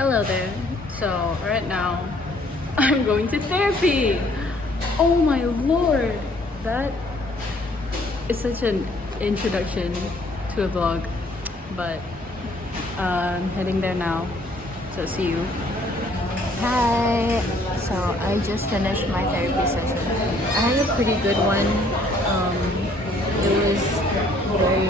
Hello there. So right now I'm going to therapy. Oh my lord. That is such an introduction to a vlog. But I'm heading there now. So see you. Hi. So I just finished my therapy session. I had a pretty good one. It was very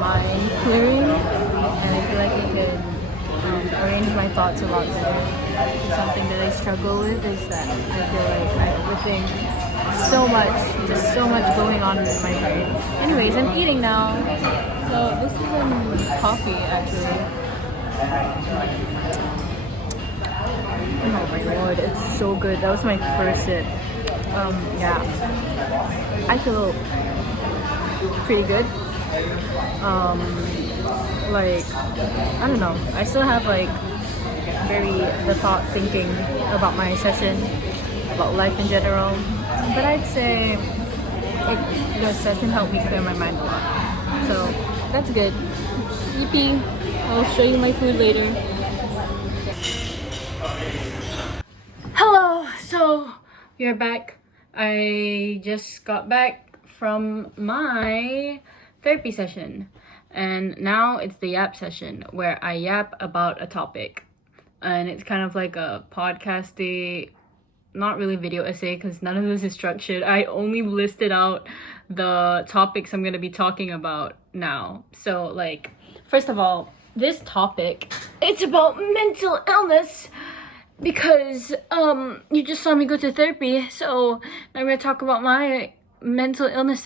mind clearing, and I feel like it could arrange my thoughts a lot better. Something that I struggle with is that I feel like I overthink so much, just so much going on in my brain. Anyways, I'm eating now. So this is coffee actually. Oh my lord, it's so good. That was my first sip. Yeah, I feel pretty good. Like, I don't know. I still have like the thought thinking about my session, about life in general. But I'd say the session helped me clear my mind a lot. So that's good. Yippee! I'll show you my food later. Hello. So we are back. I just got back from my therapy session. And now it's the yap session where I yap about a topic. And it's kind of like a podcasty, not really video essay because none of this is structured. I only listed out the topics I'm going to be talking about now. So like, first of all, this topic, it's about mental illness because you just saw me go to therapy. So I'm going to talk about my mental illness.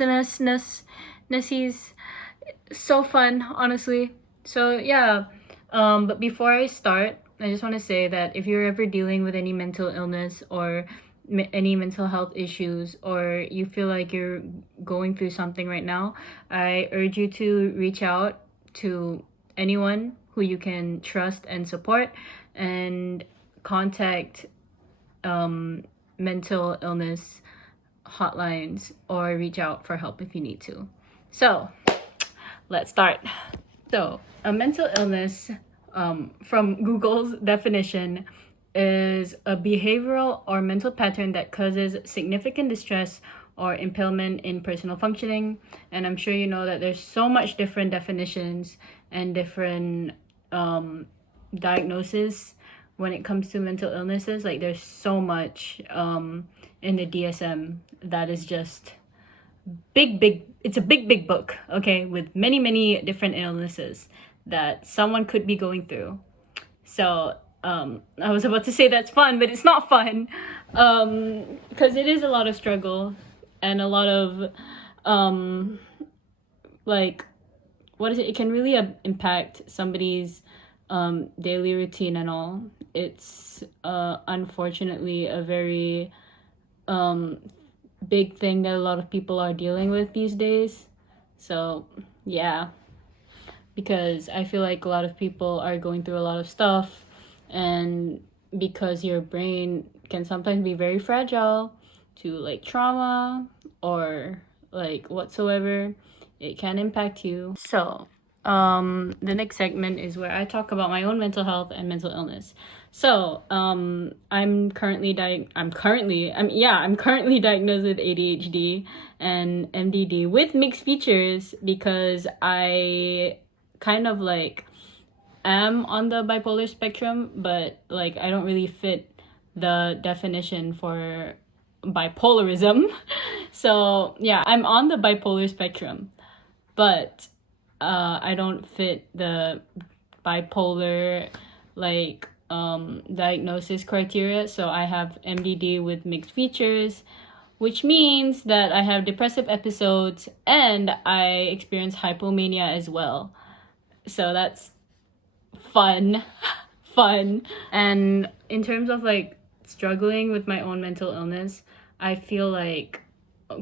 So fun, honestly. So yeah, but before I start, I just want to say that if you're ever dealing with any mental illness or any mental health issues, or you feel like you're going through something right now, I urge you to reach out to anyone who you can trust and support, and contact mental illness hotlines, or reach out for help if you need to. So let's start. So a mental illness, from Google's definition, is a behavioral or mental pattern that causes significant distress or impairment in personal functioning. And I'm sure you know that there's so much different definitions and different diagnoses when it comes to mental illnesses. Like there's so much in the DSM that is just it's a big book, okay, with many different illnesses that someone could be going through. So I was about to say that's fun, but it's not fun, because it is a lot of struggle and a lot of like, what is it, it can really impact somebody's daily routine and all. It's unfortunately a very big thing that a lot of people are dealing with these days. So yeah, because I feel like a lot of people are going through a lot of stuff, and because your brain can sometimes be very fragile to like trauma or like whatsoever, it can impact you. So the next segment is where I talk about my own mental health and mental illness. So I'm currently diagnosed with ADHD and MDD with mixed features, because I kind of like am on the bipolar spectrum, but like I don't really fit the definition for bipolarism. So yeah, I'm on the bipolar spectrum, but I don't fit the bipolar like diagnosis criteria. So I have MDD with mixed features, which means that I have depressive episodes and I experience hypomania as well. So that's fun. And in terms of like struggling with my own mental illness, I feel like,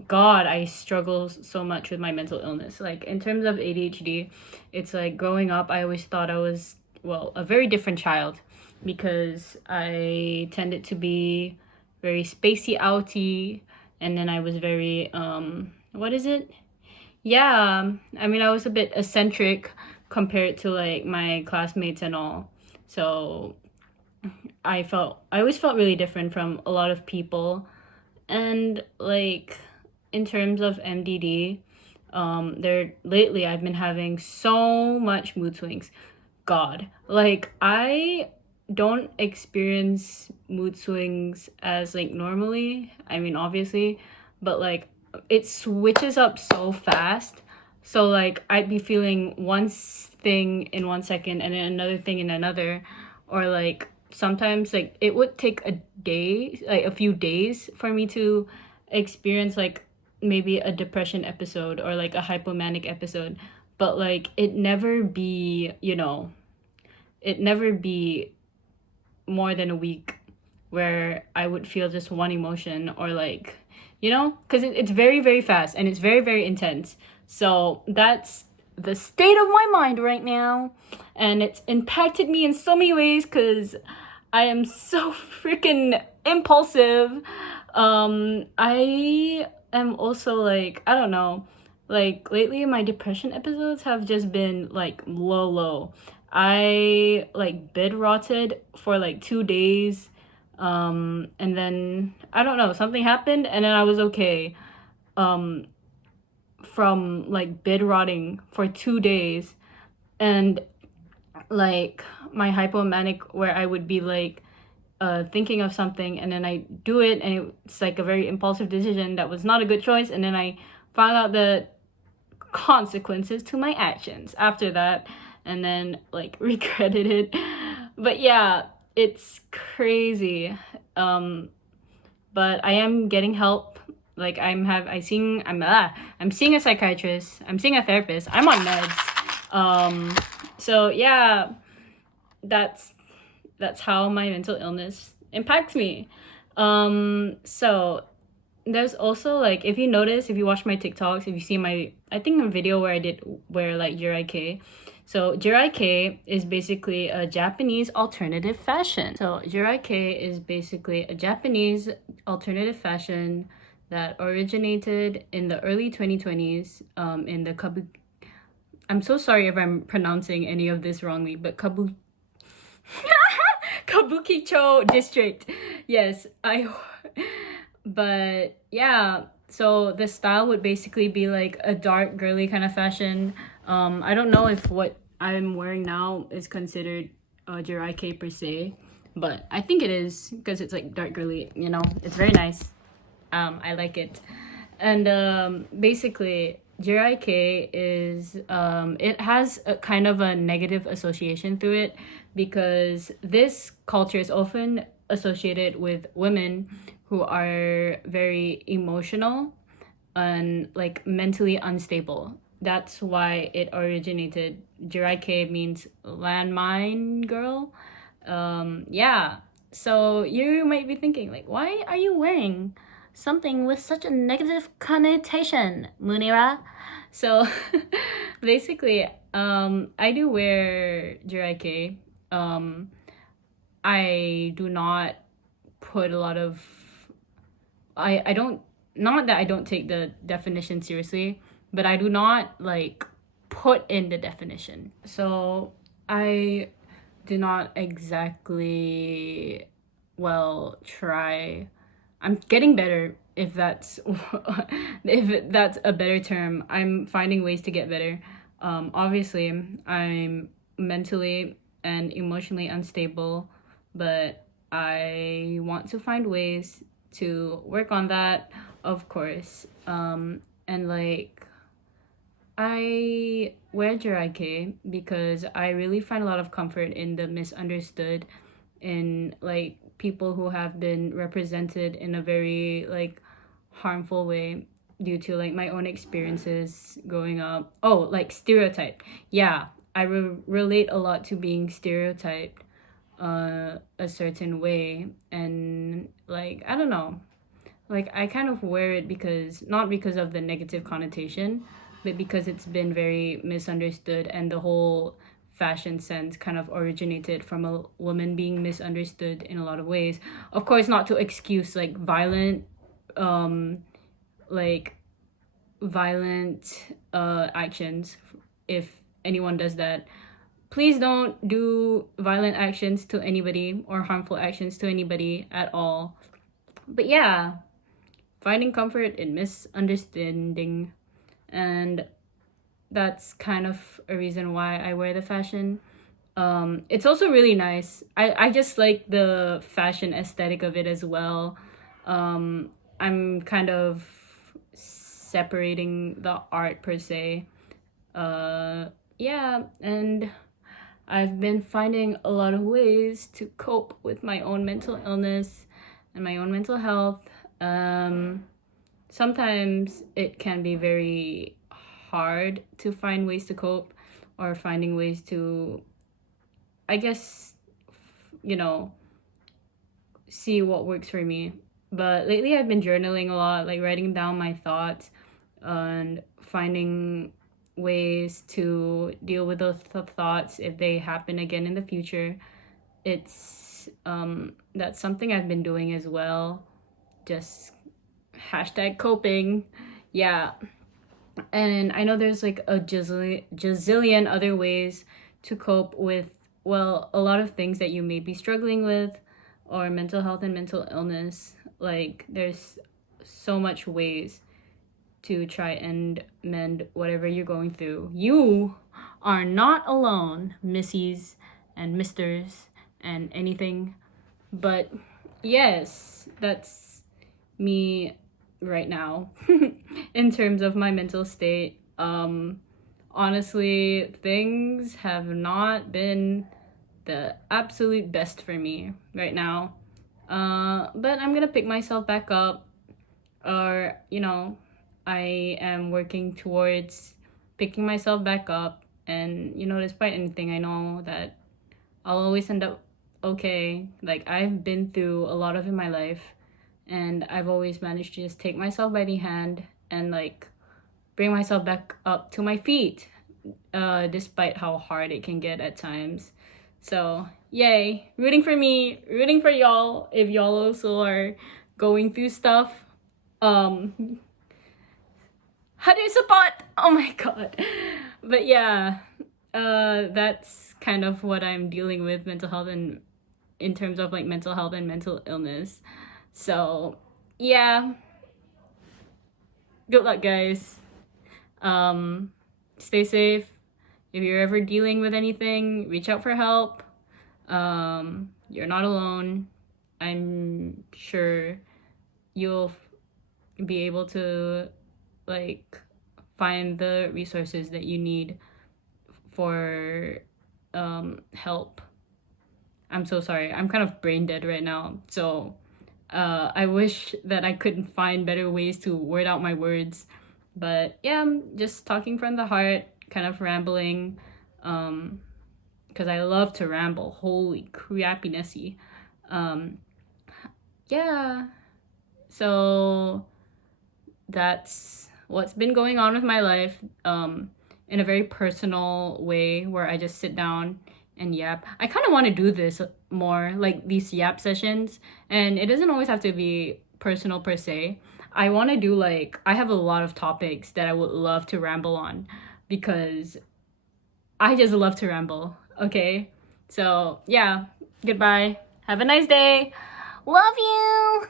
God, I struggle so much with my mental illness. Like in terms of ADHD, it's like growing up, I always thought I was, well, a very different child, because I tended to be very spacey outy, and then I was very what is it? Yeah, I mean, I was a bit eccentric compared to like my classmates and all. So I always felt really different from a lot of people. And like in terms of MDD, there lately I've been having so much mood swings. God, like I don't experience mood swings as like normally. I mean, obviously, but like it switches up so fast. So like I'd be feeling one thing in 1 second and then another thing in another, or like sometimes like it would take a day, like a few days for me to experience like maybe a depression episode or like a hypomanic episode, but like it never be more than a week where I would feel just one emotion, or like, because it's very, very fast and it's very, very intense. So that's the state of my mind right now. And it's impacted me in so many ways because I am so freaking impulsive. I am also like, I don't know, like lately my depression episodes have just been like low. I like bed rotted for like 2 days. And then I don't know, something happened and then I was okay. From like bed rotting for 2 days, and like my hypomanic where I would be like thinking of something and then I do it and it's like a very impulsive decision that was not a good choice, and then I found out the consequences to my actions after that and then like regretted it. But yeah, it's crazy. But I am getting help. Like I'm seeing a psychiatrist, I'm seeing a therapist, I'm on meds. So yeah, that's how my mental illness impacts me. So there's also like, if you watch my TikToks, if you see I think a video where I did wear like Jirai-K. So Jirai-K is basically a Japanese alternative fashion. So Jirai-K is basically a Japanese alternative fashion that originated in the early 2020s in the I'm so sorry if I'm pronouncing any of this wrongly, but Kabukicho district. Yes, but yeah, so the style would basically be like a dark girly kind of fashion. I don't know if what I'm wearing now is considered Jirai-K per se, but I think it is because it's like dark girly, it's very nice. I like it. And basically Jirai-K is it has a kind of a negative association through it because this culture is often associated with women who are very emotional and like mentally unstable. That's why it originated. Jirai-K means landmine girl. Yeah. So you might be thinking like, why are you wearing something with such a negative connotation, Munira? So basically, I do wear Jirai-K. I do not put a lot of I don't, not that I don't take the definition seriously, but I do not like put in the definition. So I do not exactly try. I'm getting better, if that's if that's a better term. I'm finding ways to get better. Obviously I'm mentally and emotionally unstable, but I want to find ways to work on that, of course. And like I wear Jirai-K because I really find a lot of comfort in the misunderstood, in like people who have been represented in a very like harmful way due to like my own experiences growing up. Oh, like stereotype. Yeah, I relate a lot to being stereotyped a certain way, and like I don't know, like I kind of wear it because, not because of the negative connotation, but because it's been very misunderstood, and the whole fashion sense kind of originated from a woman being misunderstood in a lot of ways. Of course, not to excuse like violent like violent actions if anyone does that, please don't do violent actions to anybody or harmful actions to anybody at all. But yeah, finding comfort in misunderstanding. And that's kind of a reason why I wear the fashion. It's also really nice. I just like the fashion aesthetic of it as well. I'm kind of separating the art per se. Yeah, and I've been finding a lot of ways to cope with my own mental illness and my own mental health. Sometimes it can be very hard to find ways to cope, or finding ways to, I guess, see what works for me. But lately I've been journaling a lot, like writing down my thoughts and finding ways to deal with those thoughts if they happen again in the future. It's that's something I've been doing as well. Just hashtag coping. Yeah. And I know there's like a gazillion other ways to cope with, well, a lot of things that you may be struggling with, or mental health and mental illness. Like, there's so much ways to try and mend whatever you're going through. You are not alone, missies and misters and anything. But yes, that's me right now in terms of my mental state. Honestly, things have not been the absolute best for me right now. But I'm gonna pick myself back up, or I am working towards picking myself back up. And despite anything, I know that I'll always end up okay. Like, I've been through a lot of in my life, and I've always managed to just take myself by the hand and like bring myself back up to my feet, despite how hard it can get at times. So yay, rooting for me, rooting for y'all if y'all also are going through stuff. How do you support? Oh my god. But yeah, that's kind of what I'm dealing with, mental health, and in terms of like mental health and mental illness. So yeah, good luck, guys. Stay safe. If you're ever dealing with anything, reach out for help. You're not alone. I'm sure you'll be able to like find the resources that you need for help. I'm so sorry. I'm kind of brain dead right now. So I wish that I could find better ways to word out my words. But yeah, I'm just talking from the heart, kind of rambling. Because I love to ramble. Holy crappinessy. Yeah. So that's what's been going on with my life, in a very personal way, where I just sit down and yap. I kind of want to do this more, like these yap sessions, and it doesn't always have to be personal per se. I want to do like, I have a lot of topics that I would love to ramble on, because I just love to ramble. Okay, so yeah, goodbye, have a nice day, love you.